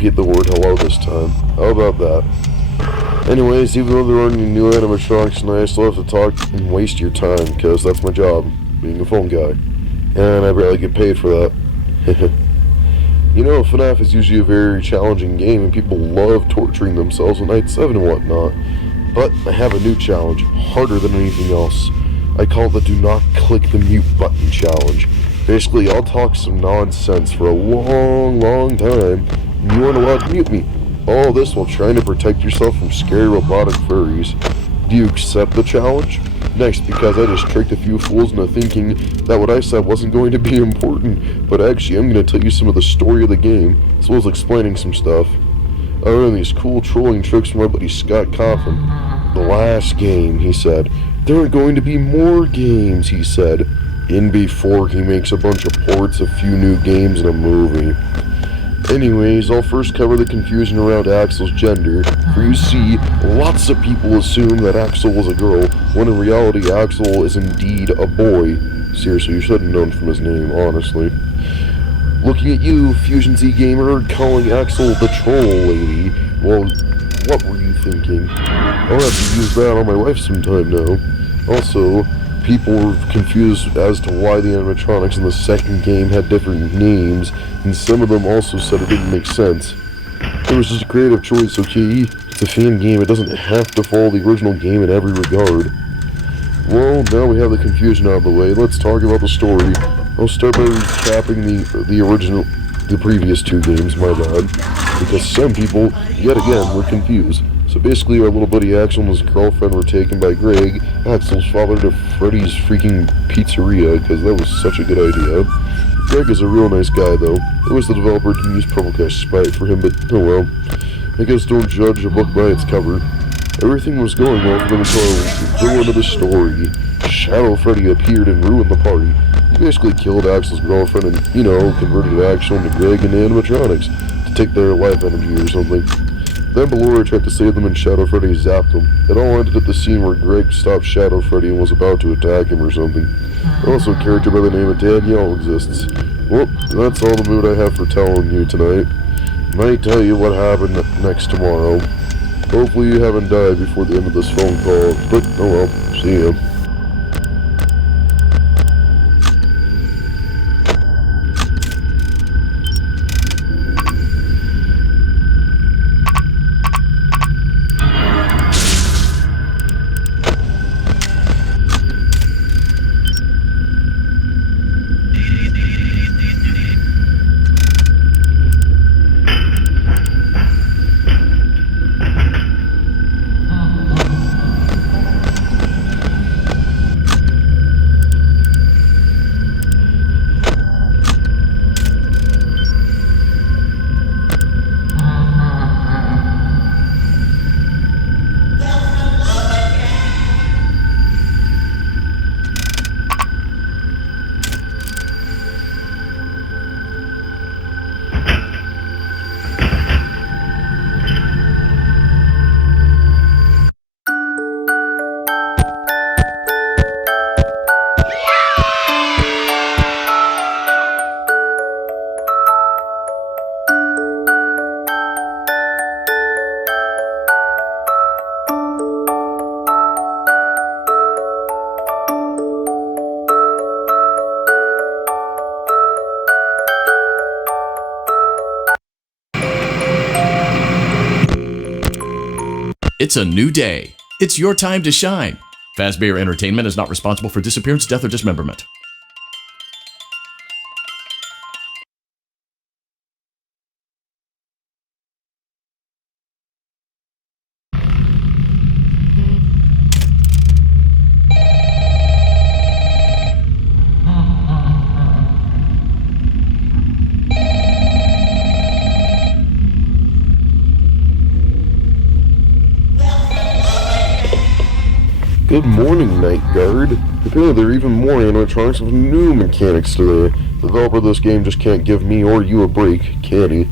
repeat the word hello this time. How about that? Anyways, even though there aren't any new animatronics tonight, I still have to talk and waste your time, because that's my job, being a phone guy. And I barely get paid for that. You know, FNaF is usually a very challenging game, and people love torturing themselves on Night 7 and whatnot. But I have a new challenge, harder than anything else. I call it the Do Not Click the Mute Button Challenge. Basically, I'll talk some nonsense for a long time, and you aren't allowed to mute me. All this while trying to protect yourself from scary robotic furries. Do you accept the challenge? Next, because I just tricked a few fools into thinking that what I said wasn't going to be important, but actually I'm going to tell you some of the story of the game, as well as explaining some stuff. I learned these cool trolling tricks from my buddy Scott Coffin. The last game, he said. There are going to be more games, he said. In before he makes a bunch of ports, a few new games, and a movie. Anyways, I'll first cover the confusion around Axel's gender, for you see, lots of people assume that Axel was a girl, when in reality Axel is indeed a boy. Seriously, you should have known from his name, honestly. Looking at you, Fusion Z Gamer, calling Axel the troll lady. Well, what were you thinking? I'll have to use that on my wife sometime now. Also, people were confused as to why the animatronics in the second game had different names, and some of them also said it didn't make sense. It was just a creative choice, okay? It's a fan game, it doesn't have to follow the original game in every regard. Well, now we have the confusion out of the way, let's talk about the story. I'll start by recapping the previous two games, my bad, because some people, yet again, were confused. So basically, our little buddy Axel and his girlfriend were taken by Greg, Axel's father, to Freddy's freaking pizzeria, because that was such a good idea. Greg is a real nice guy, though. It was the developer who used Purple Cash Spite for him, but oh well. I guess don't judge a book by its cover. Everything was going well for them until the villain of the story, Shadow Freddy, appeared and ruined the party. He basically killed Axel's girlfriend and, you know, converted Axel into Greg and animatronics to take their life energy or something. Then Ballora tried to save them and Shadow Freddy zapped them. It all ended at the scene where Greg stopped Shadow Freddy and was about to attack him or something. Also, a character by the name of Danielle exists. Well, that's all the mood I have for telling you tonight. Might tell you what happened next tomorrow. Hopefully you haven't died before the end of this phone call, but oh well, see ya. It's a new day. It's your time to shine. Fazbear Entertainment is not responsible for disappearance, death, or dismemberment. Good morning, Night Guard. Apparently there are even more animatronics with new mechanics today. The developer of this game just can't give me or you a break, can he?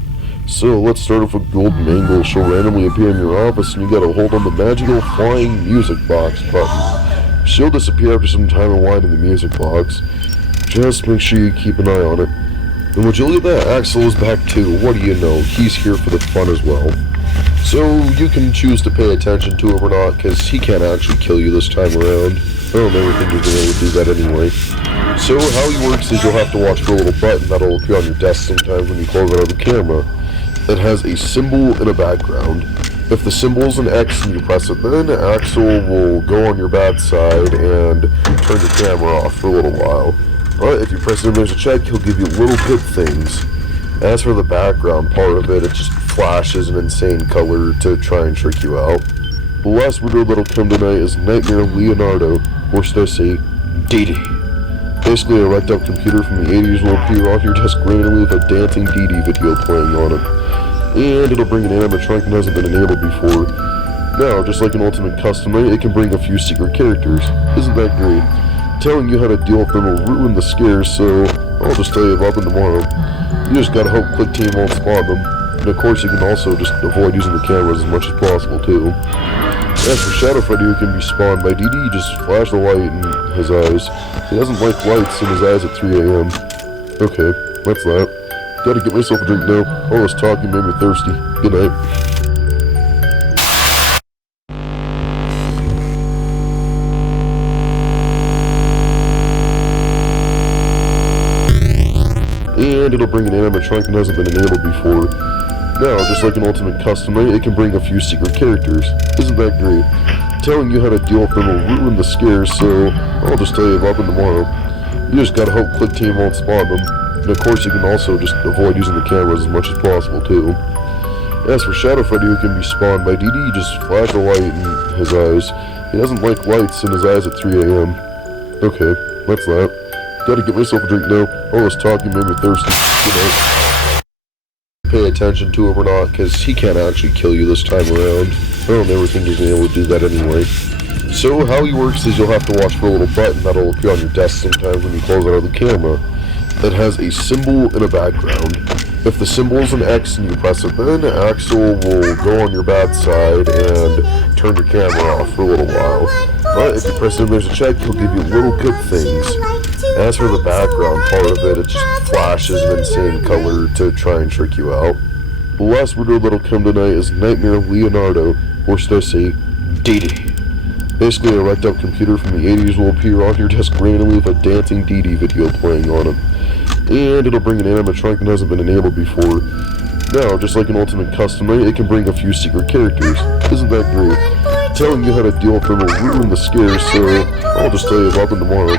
So let's start off with Golden Angle. She'll randomly appear in your office and you gotta hold on the magical flying music box button. She'll disappear after some time of winding the music box. Just make sure you keep an eye on it. And would you look at that, Axel is back too. What do you know? He's here for the fun as well. So you can choose to pay attention to him or not, because he can't actually kill you this time around. I don't ever think you're going to do that anyway. So how he works is you'll have to watch for a little button that'll appear on your desk sometimes when you close out of the camera. It has a symbol in a background. If the symbol's an X and you press it, then Axel will go on your bad side and turn your camera off for a little while. But if you press it and there's a check, he'll give you little good things. As for the background part of it, it just flashes an insane color to try and trick you out. The last video that'll come tonight is Nightmare Leonardo, or should I say, Dee. Basically, a wrecked up computer from the 80s will appear on your desk randomly with a dancing Dee video playing on it. And it'll bring an animatronic that hasn't been enabled before. Now, just like an Ultimate Custom Night, it can bring a few secret characters. Isn't that great? Telling you how to deal with them will ruin the scares, so I'll just tell you about them tomorrow. You just gotta hope Click Team won't spawn them. And of course you can also just avoid using the cameras as much as possible too. As for Shadow Freddy, who can be spawned by Dee, just flash the light in his eyes. He doesn't like lights in his eyes at 3 AM. Okay, that's that. Gotta get myself a drink now. All this talking made me thirsty. Good night. And it'll bring an animatronic that hasn't been enabled before. Now, just like an Ultimate Custom Night, it can bring a few secret characters. Isn't that great? Telling you how to deal with them will ruin the scares, so I'll just tell you about them tomorrow. You just gotta hope Click Team won't spawn them. And of course you can also just avoid using the cameras as much as possible too. As for Shadow Freddy, who can be spawned by Dee, just flash the light in his eyes. He doesn't like lights in his eyes at 3 AM. Okay, that's that. Gotta get myself a drink now. All this talking made me thirsty. Good night. Pay attention to him or not, because he can't actually kill you this time around. I don't ever think he's going to be able to do that anyway. So how he works is you'll have to watch for a little button that'll appear on your desk sometimes when you close out of the camera. It has a symbol in a background. If the symbol's an X and you press it, then Axel will go on your bad side and turn your camera off for a little while. But if you press it and there's a check, he'll give you little good things. As for the background part of it, it just flashes an insane color to try and trick you out. The last video that'll come tonight is Nightmare Leonardo, or should I say, Dee. Basically, a wrecked up computer from the 80s will appear on your desk randomly with a dancing Dee video playing on it. And it'll bring an animatronic that hasn't been enabled before. Now, just like an Ultimate Custom Night, it can bring a few secret characters. Isn't that great? Telling you how to deal with them will ruin the scares, so I'll just tell you about them tomorrow.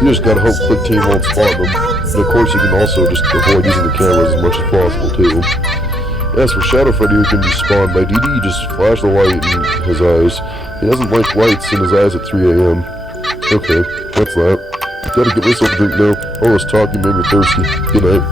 You just gotta hope Click Team won't spawn them. And of course you can also just avoid using the cameras as much as possible too. As for Shadow Freddy, who can be spawned by Dee, just flash the light in his eyes. He doesn't like lights in his eyes at 3 AM. Okay, that's that. Gotta get myself a drink now. All this talking made me thirsty. Good night.